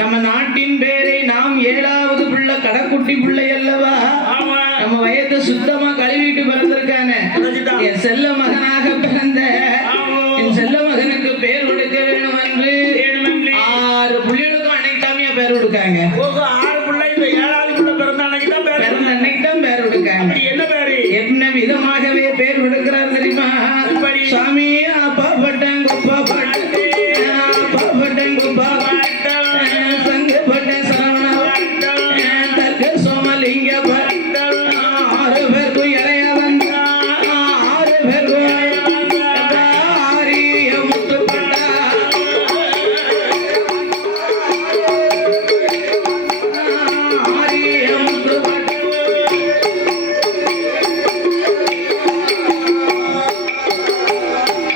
நம்ம நாட்டின் பேரை நாம் 7வது பிள்ளை கடைக்குட்டி பிள்ளை அல்லவா? நம்ம வயத்தை சுத்தமா கழுவிட்டு பிறந்திருக்கானே. என் செல்ல மகனாக பிறந்த என் செல்ல மகனுக்கு பேர் கொடுக்க வேணும் என்று 6 பிள்ளைகளுக்கு அன்னைக்குதாமியா பேர் கொடுக்காங்க. 6 பிள்ளை இந்த 7வது பிள்ளை பிறந்த அன்னைக்கு தான் பேர் கொடுக்காங்க. என்ன பேரு? என்ன விதமாகவே பேர் கொடுக்கிறார் தெரியுமா? சாமி அப்பா பட்டன் குப்பா பட்டன் அப்பா பட்டன் குப்பா சங்கு பட்டன் சரவண தர்க்க சோமலிங்க பட்டன் 6 பேருக்கு இளைய வந்த 6 பேருக்கு ஆரிய முத்து பட்டா ஆரிய முத்து பட்டா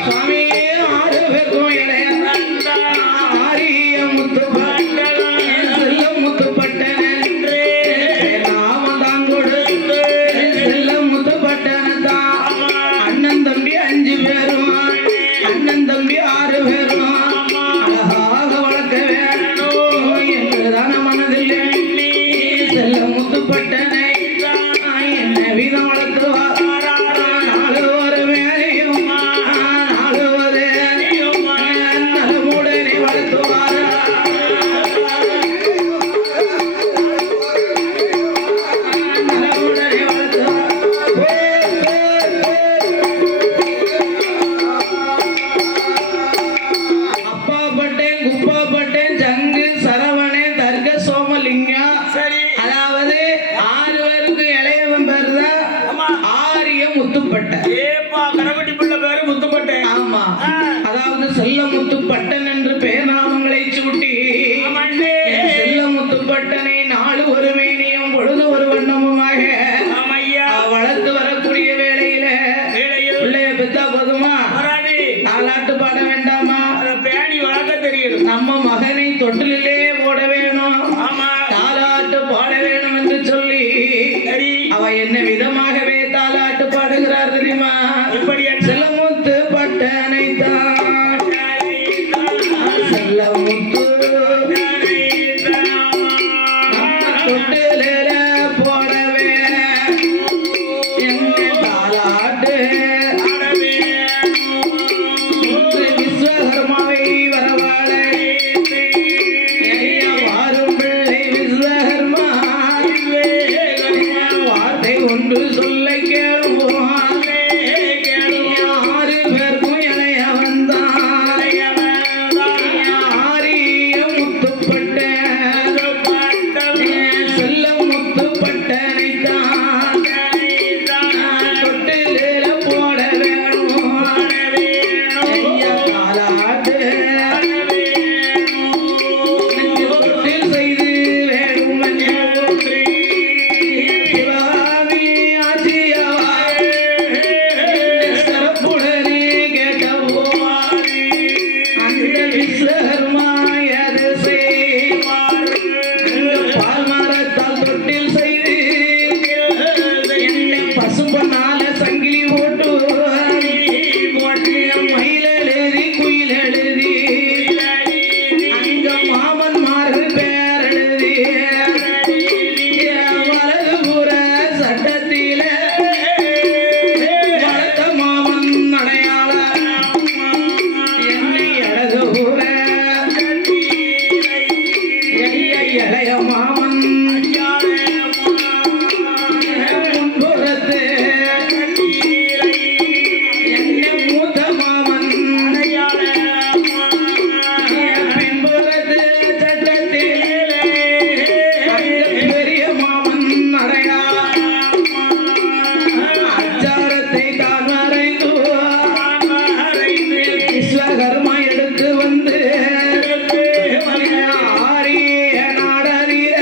சுவாமி 6 பேருக்கும் இளைய வந்த ஆரிய முத்து பட்டன செல்ல முத்து பட்டன நாம தான் கொடுத்து செல்ல முத்து பட்டன தான். அண்ணன் தம்பி 5 பேரும் அண்ணன் தம்பி 6 பேரும் அழகாக வளர்க்க வேணும் என்றுதான மனதில் செல்ல முத்து பட்டனை என்ன வீதம் வளர்த்துவா நாலு ஒரு வேலையும் நாலு ஒரு நலமுடனே வளர்த்துவாரா நலமுடனே வளர்த்துவார். அப்பா பட்டேன் குப்பா பட்டேன் ஜங்கு சரவணே தர்க்க சோமலிங்கம். சரி. அதாவது 6 பேருக்கு இளையவன் பேர் தான் ஆரிய முத்துப்பட்டன். ஏப்பா கரவட்டி பிள்ளை பேரு முத்துப்பட்டேன். ஆமா, அதாவது செல்ல முத்துப்பட்டன் என்று பெயர் நாமங்களை சூட்டி ஆமாண்டே. செல்ல முத்துப்பட்டனை நாலு ஒரு மேனியும் பொழுது ஒரு வண்ணமுமாக ஆமையா. வளர்த்து வரக்கூடிய வேளையில பிள்ளைய பெத்தா போதுமா? வராது. தாலாட்டு பாட வேண்டாமா? அத பேணி வளர்க்க தெரியும். நம்ம மகனை தொட்டிலே போட வேணும், ஆமா. தாலாட்டு பாட வேணும் என்று சொல்லி சரி. அவ என்ன விதமாகவே தாலாட்டு பாடுகிறார் தெரியுமா? இப்படி என்ன? செல்லமுத்து பட்டனை தான் செல்லமுத்து தொட்டில போடவே எங்க தாலாட்டு விஸ்வகர்மாவை வரவாழ வாரும் பிள்ளை விஸ்வகர்மா வார்த்தை ஒன்று சொல்ல கேளுவோம். 6 பேருக்கும் இளைய வந்தான் ஆரிய முத்துப்பட்ட செல்ல முத்துப்பட்டனை தான் தொட்டில போட வேணும் ஐயா தாலாட்டு தொட்டில் செய்து வேணும் சிவாமி ஆச்சியவா சிறப்புடனே கேட்டவோ அந்த விஸ்வகர்மாயது செய்வார் பால் மரத்தால் தொட்டில் செய்து என்னை பசும்பொன்னால சங்கிலி போட்டு மயில் எழுதி குயில் எழுதி அங்க மாமன் மாறு பேர் எழுதி வலது புற சட்டத்தில வளர்த்த மாமன் அடையாள என்னை இடது புற இளைய மாமன் முன்புறத்து என்னை மூத்த மாமன் பின்புறத்து சட்டத்தில் பெரிய மாமன் அடையாள அச்சாரத்தை தான் மறைந்து விஸ்வகர்மா எடுத்து வந்து ஆரிய நாடறிய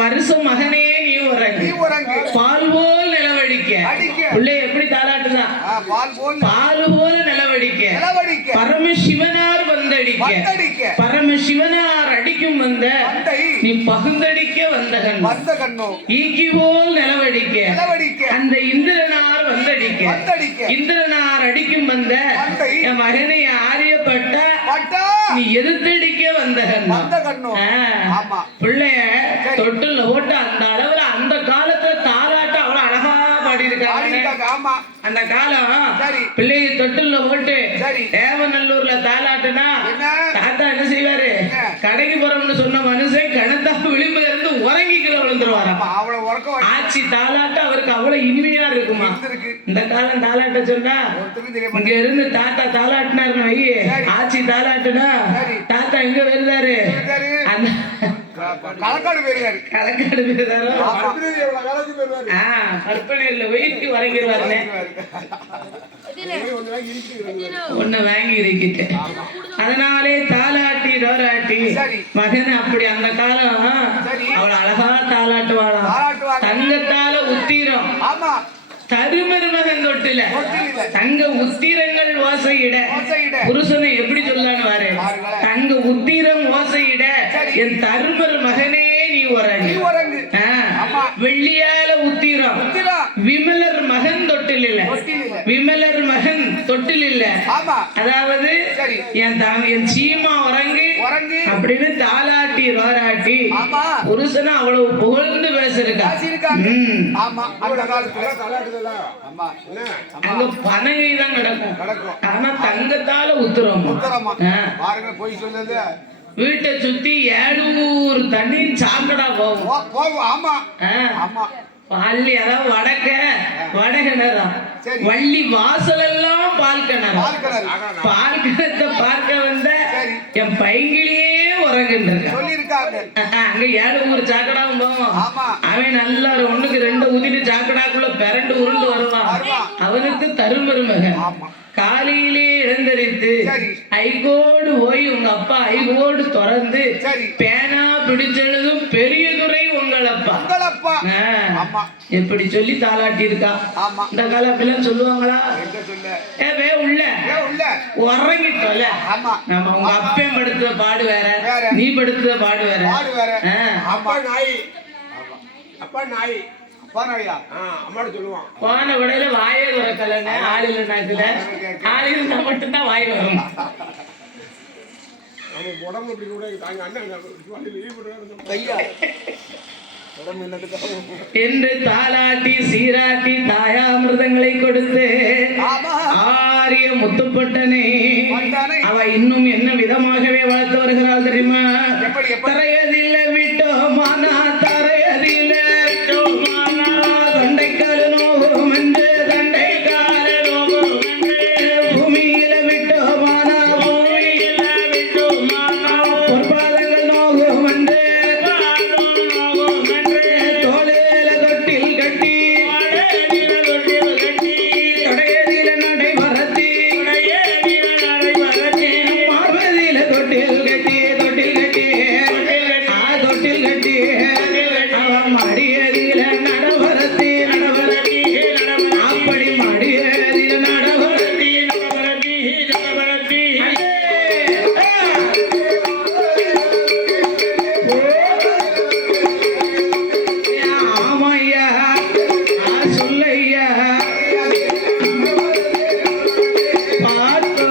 வருஷம் மகனே நீ உறங்கு நீ உறங்கு பால் போல் நிலவடிக்க அடிக்க பிள்ளை எப்படி தாலாட்டுதான் பால் போல் பால் போல நிலவடிக்க நிலவடிக்க பரமசிவனார் வந்தடிக்க வந்தடிக்க பரமசிவனார் அடிக்கும் வந்த வந்தை நீ பகுந்தடிக்க வந்த கண் வந்த கண்ணோ ஈக்கி போல் நிலவடிக்க நிலவடிக்க அந்த இந்திரனார் வந்தடிக்க வந்தடிக்க இந்திரனார் அடிக்கும் வந்த வந்தை என் மகனை ஆரியப்பட்ட பட்டா நீ எதிர்த்தடிக்க வந்த கண் வந்த கண்ணோ ஆமா பிள்ளைய தொட்டுல போட்டு அந்த அளவுல அந்த காலத்துல தாலாட்ட அவ்வளவு அழகா பாடியிருக்காங்க ஆடிட்டாங்க ஆமா அந்த காலம் சரி பிள்ளைய தொட்டுல போட்டு சரி தேவநல்லூர்ல தாலாட்டுனா என்ன தாத்தா என்ன செய்வாரு கடைக்கு போறோம்னு சொன்ன மனுஷன் கணத்தா விளிம்புல இருந்து உறங்கிக்கல விழுந்துருவாராம் ஆமா, அவ்வளவு உறக்கம் ஆச்சி தாலாட்டு அவருக்கு அவ்வளவு இனிமையா இருக்குமா இருக்கு இந்த காலம் தாலாட்ட சொன்னா ஒருத்தரும் தெரிய இங்க இருந்து தாத்தா தாலாட்டினாரு ஐயே ஆச்சி தாலாட்டுனா தாத்தா எங்க வருதாரு மாட்டாரு அந்த களக்காடு போயிருக்காரு களக்காடு வருதாரோ எவ்வளவு காலத்துக்கு போயிருவாரு கற்பனையில வெயிட்டு வரைஞ்சிருவாருன்னு ஒண்ணு வாங்கி இருக்கிட்டு அதனாலே தாலாட்டி டோராட்டி சரி மகன் அப்படி அந்த காலம் சரி அவள அழகா தாலாட்டுவாளாம் தாலாட்டுவாங்க தங்கத்தால உத்திரம் ஆமா தருமருமகன் தொட்டில தொட்டில தங்க உத்திரங்கள் ஓசையிட ஓசையிட புருஷனை எப்படி சொல்லான்னு வாரு பாருங்களேன். தங்க உத்திரம் ஓசையிட சரி. என் தருமர் மகனே நீ உறங்கு நீ உறங்கு ஆமா வெள்ளியால உத்திரம் உத்திரா விமலர் மகன் தொட்டில் இல்ல தொட்டில் விமலர் மகன் தொட்டில் இல்ல ஆமா அதாவது சரி என் சீமா உறங்கு உறங்கு அப்படின்னு தாலாட்டி ரோராட்டி ஆமா புருஷனை அவ்வளவு புகழ்ந்து பேசிருக்கா பேசியிருக்காங்க ம். ஆமா அந்த காலத்துல ஆமா அங்க பனகை தான் கிடக்கும் நடக்கும் ஆனா தங்கத்தால உத்துறோம் உத்தரமா பாருங்க போய் சொன்னது வீட்டை சுத்தி 700 தண்ணி சாக்கடா போகும் போகும் ஆமா ஆ. ஆமா பள்ளி அதாவது வடகிணறா சரி. வள்ளி வாசல் எல்லாம் பால் கிணறா பால் கிணறு. பால் கிணத்தை பார்க்க வந்த சரி. என் பைங்கிலேயே உறங்குன்ற சொல்லியிருக்காங்க அங்க 700 சாக்கடாவும் போவோம் ஆமா அவன் நல்லா ஒண்ணுக்கு 2 ஊதிட்டு சாக்கடாக்குள்ள பிறண்டு உருண்டு வருவான் வருவான். அவனுக்கு தருமருமகன் ஆமா காலையிலே எழுந்தரித்து சரி ஐகோடு போய் உங்க அப்பா ஐகோடு திறந்து சரி பேனா பிடிச்செழுதும் பெரிய துறை உங்களப்பா உங்களப்பா ஆமா எப்படி சொல்லி தாளாட்டி இருக்கா ஆமா இந்த கால அப்படிலாம் சொல்லுவாங்களா எங்க சொல்ல வே உள்ள உள்ள உறங்கிட்டோல ஆமா நம்ம உங்க அப்பன் படுத்துற பாடு வேற வேற. நீ படுத்துற பாடு வேற பாடு வேற அப்பா நாய் அப்பா நாய் அப்பா நாயா அம்மாட்ட சொல்லுவான் போன விடையில வாயே திறக்கலன்னு ஆளில நாக்குல ஆளில மட்டும்தான் வாய் வரும் நம்ம உடம்பு இப்படி கூட தாங்க அண்ணன் லீவ் பண்ணுறாங்க கையா உடம்பு என்னதுக்காக என்று தாலாட்டி சீராட்டி தாயாமிர்தங்களை கொடுத்து ஆமா ஆரிய முத்துப்பட்டனே வந்தானே அவ இன்னும் என்ன விதமாகவே வளர்த்து வருகிறாள் தெரியுமா எப்படி எப்படி தரையதில்ல விட்டோமானா தரையதில்ல விட்டோமானா தண்டைக்கால நோகும் என்று தண்டைக்கால நோகும் என்று பூமியில விட்டோமானா பூமியில விட்டோமானா பொற்பாதங்கள் நோகும் என்று நோகும் என்று தோளில தொட்டில் கட்டி தொடையதில நடைபரத்தி மார்பதில தொட்டில் கட்டி தொட்டில் கட்டி தொட்டில் கட்டி அவன் மடியதில நடவரத்தி நடவரத்தி அப்படி மடியதில நடவரத்தி நடவரத்தி நடவரத்தி ஆமையா சொல்லையா பார்த்து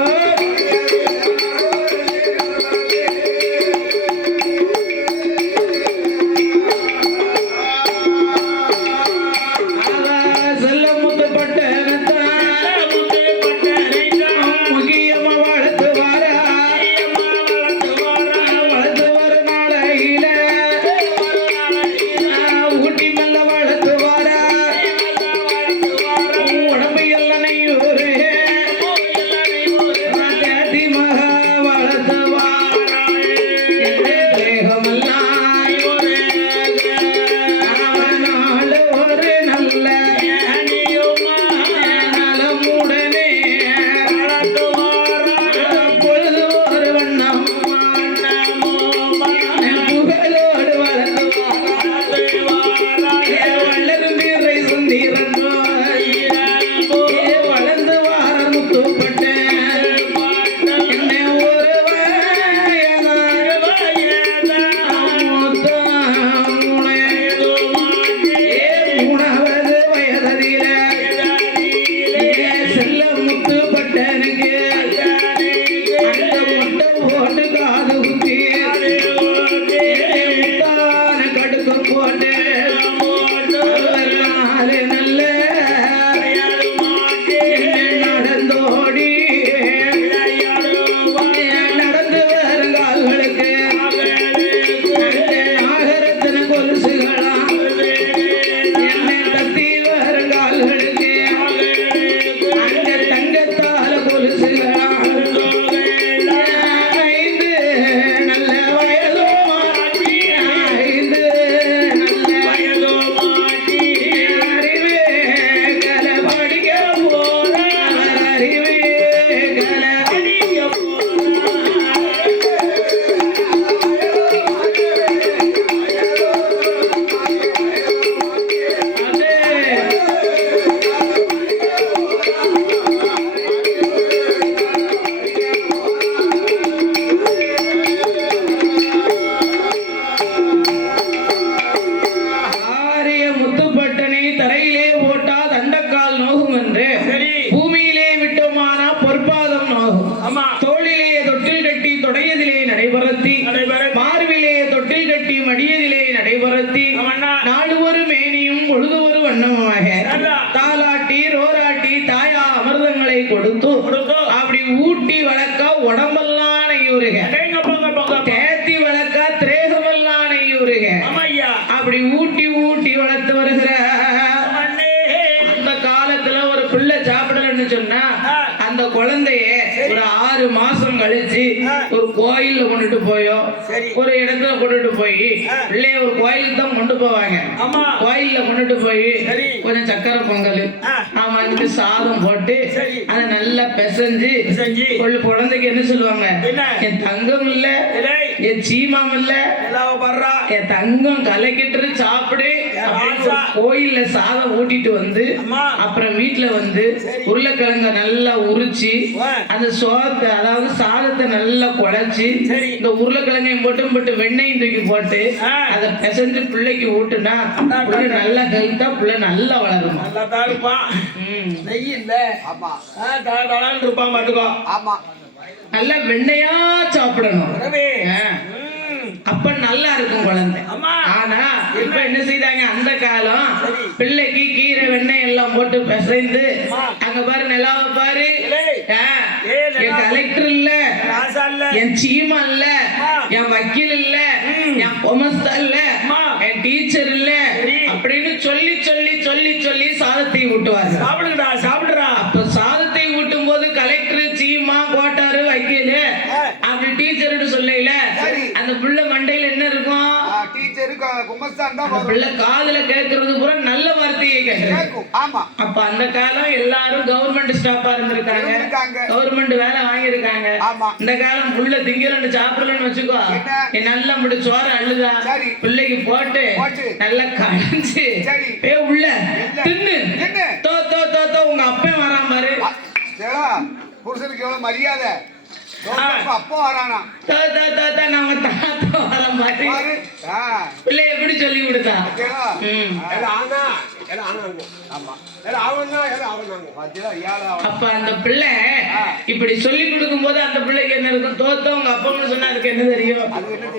நடைபெறுத்தி ஆமாண்ணா. நாடு ஒரு மேனியும் பொழுது ஒரு வண்ணமாக நல்லா. தாலாட்டி ரோராட்டி தாயா அமிர்தங்களை கொடுத்து கொடுத்து. அப்படி ஊட்டி வளர்க்க உடம்பெல்லாம் நெய்யுருக அடேங்கப்பா. தேத்தி வளர்க்க திரேகமெல்லாம் நெய்யுருக ஆமா ஐயா. அப்படி ஊட்டி ஊட்டி வளர்த்து வருகிற அண்ணே. அந்த காலத்துல ஒரு பிள்ளை சாப்பிடலன்னு சொன்னா அந்த குழந்தைய ஒரு 6 மாசம் கழிச்சு ஒரு கோயில்ல கொண்டுட்டு போயோ சரி. ஒரு இடத்துல கொண்டுட்டு போய் பிள்ளைய ஒரு கோயிலுக்கு தான் கொண்டு போவாங்க. ஆமா. கோயில்ல கொண்டுட்டு போய் சரி. கொஞ்சம் சக்கரை பொங்கல் ஆமா இந்த சாதம் போட்டு சரி. அதை நல்லா பிசைஞ்சு செஞ்சு. குழந்தைக்கு என்ன சொல்லுவாங்க, என்ன? என் தங்கம் இல்ல டேய். என் சீமாம் இல்ல எல்லாம் வர்றா. என் தங்கம் கலக்கிட்டு சாப்பிடு அப்படின்னு ஒரு கோயில்ல சாதம் ஊட்டிட்டு வந்து அம்மா. அப்புறம் வீட்டுல வந்து உருளைக்கிழங்க நல்லா உரிச்சு அந்த சோத்தை அதாவது சாதத்தை நல்லா குழைச்சு சரி. இந்த உருளைக்கிழங்கையும் போட்டு வெண்ணையும் தூக்கி போட்டு அதை பிசைஞ்சு பிள்ளைக்கு ஊட்டுனா பிள்ளை நல்லா ஹெல்த்தா பிள்ளை நல்லா வளரும். நல்லா தான் இருப்பான். நெய் இல்ல. ஆமா தடான்னு இருப்பான் பாத்துக்கோ. ஆமா நல்லா வெண்ணையா சாப்பிடணும். வரவே. ஆ. அப்ப நல்லா இருக்கும் குழந்தை. அம்மா. ஆனா இப்ப என்ன செய்தாங்க, அந்த காலம் பிள்ளைக்கு கீரை வெண்ணெய் எல்லாம் போட்டு பிசைந்து அங்க பாரு நிலாவை பாரு, ஆ, என் கலெக்டர் இல்ல, ராசா இல்ல. என் சீமா இல்ல, என் வக்கீல் இல்ல, என் பொமஸ்தா இல்ல, என் டீச்சர் இல்ல அப்படின்னு சொல்லி சொல்லி சொல்லி சொல்லி சாதத்தை ஊட்டுவாங்க. சாப்பிடுங்கடா சாப்பிடுறா. அப்ப சாதத்தை ஊட்டும் போது கலெக்டர் சீமா கோட்டாரு வக்கீல் அப்படி டீச்சர்னு சொல்லல அந்த புள்ள மண்டையில என்ன இருக்கும், டீச்சரு குமஸ்தான் தான் அந்த வரும். பிள்ளை காதுல கேட்கறது பூரா நல்ல வார்த்தையை கேட்கறது. கேக்கும். ஆமா அப்ப அந்த காலம் எல்லாரும் கவர்மெண்ட் ஸ்டாஃபா இருந்திருக்காங்க, இருந்திருக்காங்க. கவர்மெண்ட் வேலை வாங்கியிருக்காங்க. ஆமா. இந்த காலம் புள்ள திங்கிறன்னு சாப்பிடலன்னு வச்சுக்கோ, என்ன? நீ நல்லா முடி சோறு அள்ளுதா சரி. பிள்ளைக்கு போட்டு போட்டு. நல்லா கழிஞ்சு சரி. உள்ள என்ன? தின்னு தின்னு. தோ தோ தோ தோ உங்க அப்பன் வரான் பாரு, சேடா, புருஷனுக்கு எவ்வளவு மரியாதை. அப்போ வரானா தோ தோ தோ தோ நான் உங்க தாத்தா வரான் பாரு. பாரு. பிள்ளை எப்படி சொல்லி கொடுத்தா. சேடா. எல்லாம் ஆனா எல்லாம் ஆனாங்க. ஆமா எல்லாம் அவன்னா எல்லாம் அவனாங்க. பாத்தியா ஏழா அப்ப அந்த பிள்ளை இப்படி சொல்லி கொடுக்கும் போது அந்த பிள்ளைக்கு என்ன இருக்கும், தோத்த உங்க அப்பா சொன்னா அதுக்கு என்ன தெரியும்,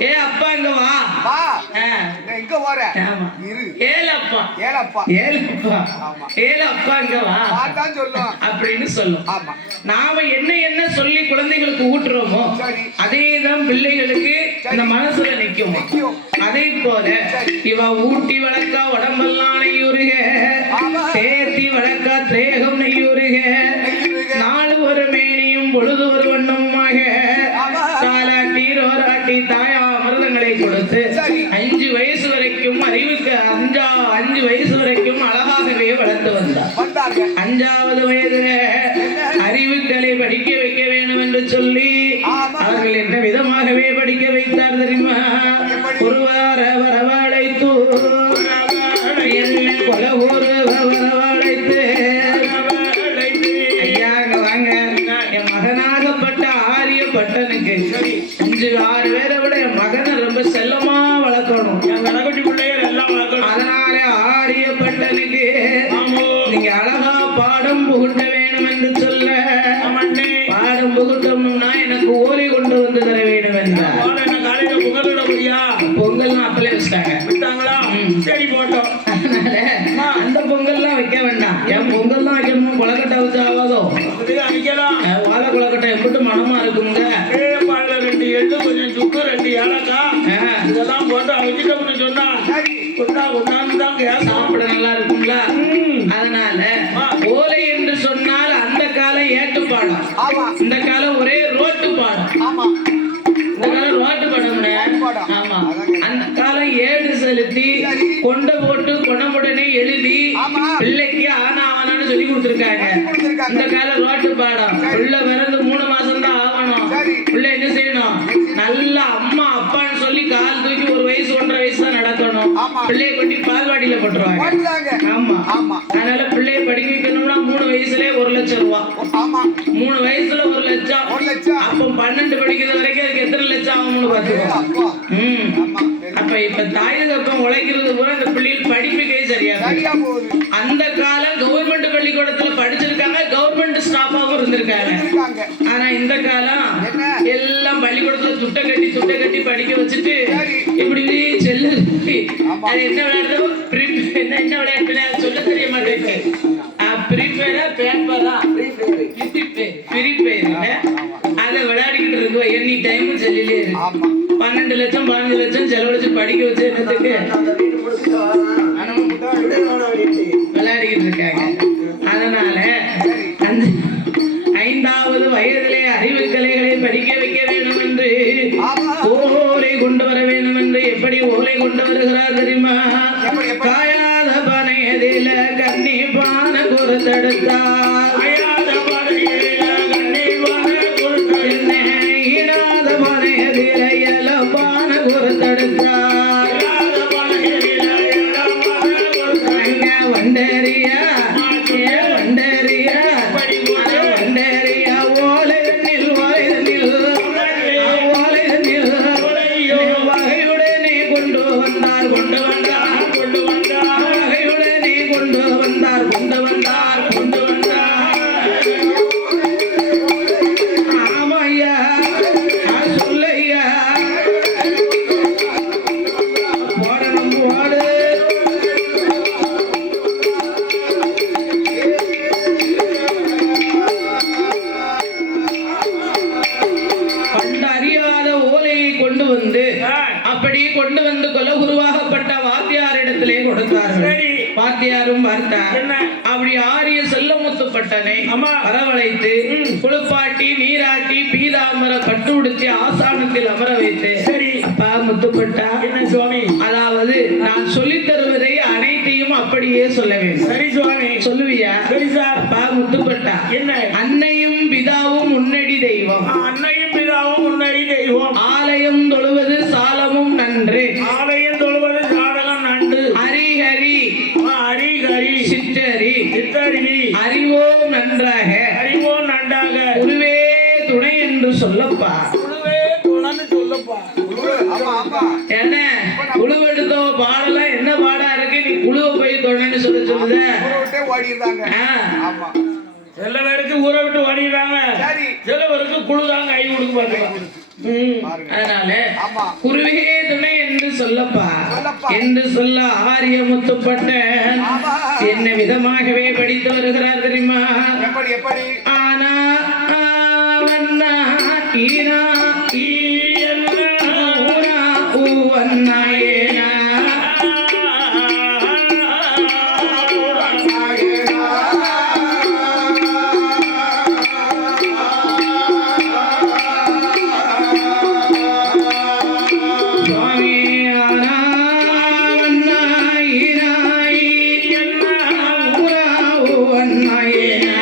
ஏ அப்பா இங்க வா, வா ஆ. நான் எங்க போற ஆமா. இரு ஏலப்பா ஏலப்பா ஏலப்பா ஆமா. ஏலப்பா இங்க வா பார்த்தான் சொல்லுவான். அப்படின்னு சொல்லும். ஆமா நாம என்ன என்ன சொல்லி குழந்தைகளுக்கு ஊட்டுறோமோ சரி. அதேதான் பிள்ளைகளுக்கு அந்த மனசுல நிக்கும். நிக்கும். அதே போல இவ ஊட்டி வளர்க்கா உடம்பெல்லாம் நெய்யுருக, ஆமா. தேர்த்தி வளர்க்கா திரேகம் நெய்யுருக, நாலு ஒரு மேனியும் பொழுது ஒரு வண்ணமாக ஆமா. தாலாட்டி ரோராட்டி தாயா அமிர்தங்களை கொடுத்து சரி. 5 வயசு வரைக்கும் அறிவுக்கு 5 வயசு வரைக்கும் அழகாகவே வளர்த்து வந்தார். வந்தாங்க. 5வது வயதுல அறிவுக்களை படிக்க வைக்க வேண்டும் என்று சொல்லி ஆமா. அவர்கள் என்ன விதமாகவே படிக்க வைத்தார் தெரியுமா, ஒரு வார வரவழைத்து என்னை கொல ஒரு வரவழைத்து, ஐயா அங்க வாங்க, என் மகனாகப்பட்ட ஆரியப்பட்டனுக்கு 5-6 பேரை விட என் மகனை ரொம்ப செல்லமா வளர்க்கணும், என் கடைக்குட்டி பிள்ளைகள் எல்லாம் வளர்க்கணும். அதனால ஆரியப்பட்டனுக்கு ஆமோ. நீங்க அழகா பாடம் புகுட்ட வேணும் என்று சொல்ல, ஆமாண்ணே. பாடம் புகுட்டணும்னா எனக்கு ஓலை கொண்டு வந்து தர வேண்டும் என்றார். போன என்ன காலையில புகழிட முடியா? பொங்கல்லாம் அப்பலே வச்சுட்டாங்க. விட்டாங்களா? சரி போட்டோம். அதனால அந்த பொங்கல்லாம் வைக்க வேண்டாம், என் பொங்கல்லாம் வைக்கணுமோ கொலக்கட்டை வச்சு ஆகாதோ, இதுக்கு அடிக்கலாம். வாழை கொலக்கட்டை எப்படி மனமா இருக்குங்க, பால்ல 2 எள்ளு கொஞ்சம் சுக்கு 2 ஏலக்காய் இதெல்லாம் போட்டு அவிச்சிட்டோம்னு சொன்னா கொண்டாந்து தான் கேஸ் சாப்பிட நல்லா இருக்கும்ல. அதனால ஓலை என்று சொன்னால் அந்த காலம் ஏட்டு பாடம், ஆமா இந்த காலம் ஒரே ரோட்டு பாடம். ஆமா இந்த காலம் ரோட்டு பாடம்னே. பாடம். ஆமா. அந்த காலம் ஏடு செலுத்தி கொண்ட போட்டு குணமுடனே எழுதி ஆமா. பிள்ளைக்கு ஆனா ஆனான்னு சொல்லி கொடுத்துருக்காங்க. கொடுத்திருக்காங்க. இந்த காலம் ரோட்டு பாடம். பிள்ளை பிறந்து 3 மாசம் தான் ஆகணும். சரி. பிள்ளை என்ன செய்யணும், நல்லா அம்மா அப்பான்னு சொல்லி கால் தூக்கி 1 வயசு 1.5 வயசு தான் நடக்கணும். ஆமா. பிள்ளைய கொண்டு பால்வாடியில போட்டுருவாங்க. போட்டுதாங்க. ஆமா. ஆமா. அதனால பிள்ளைய படிக்க வைக்கணும்னா 3 வயசுலயே 1 லட்சம் ரூபாய். ஆமா 3 வயசுல 1 லட்சம். 1 லட்சம். அப்ப 12 படிக்கிறது வரைக்கும் அதுக்கு எத்தனை லட்சம் ஆகும்னு பாத்துக்கோ. அப்பா. ஆமா அப்ப இப்ப தாய் தகப்பன் உழைக்கிறது பூரா இந்த பிள்ளைகள் படிப்புக்கே சரியா இருக்கு. சரியா போகுது. அந்த காலம் கவர்மெண்ட் பள்ளிக்கூடத்துல படிச்சிருக்காங்க, கவர்மெண்ட் ஸ்டாஃபாவும் இருந்திருக்காங்க. இருக்காங்க. ஆனா இந்த காலம் என்ன எல்லாம் பள்ளிக்கூடத்துல சுட்டை கட்டி படிக்க வச்சுட்டு சரி. இப்படி செல்லு ஆமா. அது என்ன விளையாடுறது என்ன விளையாட்டு அது சொல்ல தெரிய மாட்டேங்குது ப்ரீஃபயரா பேப்பரா ஃப்ரீ ஃபயர் அதை விளையாடிக்கிட்டு இருக்கோம் எனி டைமும் செல்லிலே இருக்கு ஆமா 12 லட்சம் 15 லட்சம் செலவழிச்சு படிக்க வச்சு என்னத்துக்கு விளையாடிக்கிட்டு இருக்காங்க. அதனால அந்த 5வது வயதிலே அறிவு கலைகளை படிக்க வைக்க வேண்டும் என்று ஆமா. ஓலை கொண்டு வர வேண்டும் என்று எப்படி ஓலை கொண்டு வருகிறார் தெரியுமா? எப்படி? காயாத பனையதில கண்ணி பான கொடுத்தெடுத்தார் ஈடாத பனையதில இல பான கொடுத்தெடுத்தார் வண்டேரியா வண்டேரியா வண்டேரியா ஓலைதனில் ஓலைதனில் ஓலைதனில் வகையுடனே கொண்டு வந்தார் வகையுடனே கொண்டு வந்தார் ஆமையா சொல்லையா போடணும் போடு கண்டு அறியாத ஓலையை கொண்டு வந்து அப்படி கொண்டு வந்து குலகுருவாகப்பட்ட வாத்தியாரிடத்திலே கொடுத்தார்கள். சரி. வாத்தியாரும் பார்த்தார். என்ன? அப்படி ஆரிய செல்லமுத்துப்பட்டனை ஆமா. வரவழைத்து குளிப்பாட்டி நீராட்டி பீதாம்பர பட்டு உடுத்தி ஆசானத்தில் அமர வைத்து சரி. அப்பா முத்துப்பட்டா என்ன சுவாமி? அதாவது நான் சொல்லித் தருவதை அனைத்தையும் அப்படியே சொல்ல வேண்டும். சரி சுவாமி. சொல்லுவியா? சரி சார். அப்பா முத்துப்பட்டா என்ன? அன்னையும் பிதாவும் முன்னடி தெய்வம் அன்னையும் பிதாவும் முன்னறி தெய்வம். ஆலயம் தொழுவது சாலமும் நன்று ஆலயம் தொழுவது சாதகம் நண்டு. ஹரிஹரி ஹரிஹரி சிற்றரி சித்தரி அறிவோம் நன்றாக அறிவோம் நன்றாக குருவே துணை என்று சொல்லப்பா. குழுவே குணன்னு சொல்லப்பா. ஆமா ஆமா என்ன குழுவெடுத்தோ பாடலாம் என்ன பாடா இருக்கு நீ குழுவை போய் தொடைன்னு சொல்லுத விட்டே ஓடி இருந்தாங்க ஆமா சில பேருக்கு ஊரை விட்டு ஓடிடுறாங்க. சரி. சில பேருக்கு குழுதாங்க கை கொடுக்க பாத்துக்கலாம். பாருங்க. அதனால ஆமா. குருவே துணை என்று சொல்லப்பா சொல்லப்பா. என்று சொல்ல ஆரிய முத்துப்பட்டன் ஆமா. என்ன விதமாகவே படித்து வருகிறார் தெரியுமா? எப்படி எப்படி ஆனா ஆவன்னா ஈனா ஈயன்னா ஊனா ஊவன்னா ஏனா சுவாமி ஆனா வன்னா ஈனா ஈயன்னா ஊனா ஊவன்னா ஏனா